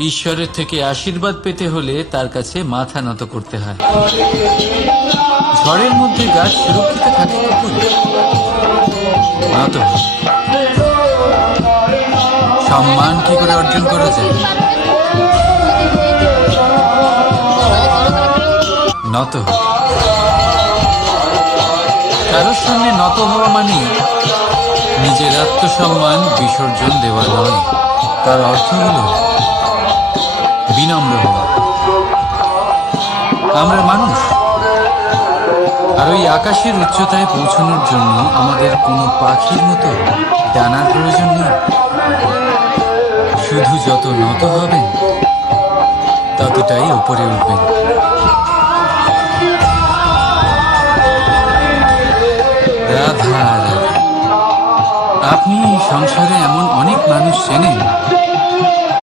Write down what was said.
ঈশ্বরের থেকে আশীর্বাদ পেতে হলে তার কাছে মাথা নত করতে হয়। ঝড়ের মধ্যে গাছ সুরক্ষিত থাকে কি করে? নত। সম্মান কি করে অর্জন করা যায়? নত। কারোর সামনে নত হওয়া মানে নিজের আত্মসম্মান বিসর্জন দেওয়া নয়, তার অর্থ হল বিনম্র হওয়া। আমরা মানুষ, আর ওই আকাশের উচ্চতায় পৌঁছানোর জন্য আমাদের কোনো পাখির মতো ডানার প্রয়োজন নেই। শুধু যত নত হবেন ততটাই উপরে উঠবেন। রাধা রাধা। আপনি সংসারে এমন অনেক মানুষ চেনেন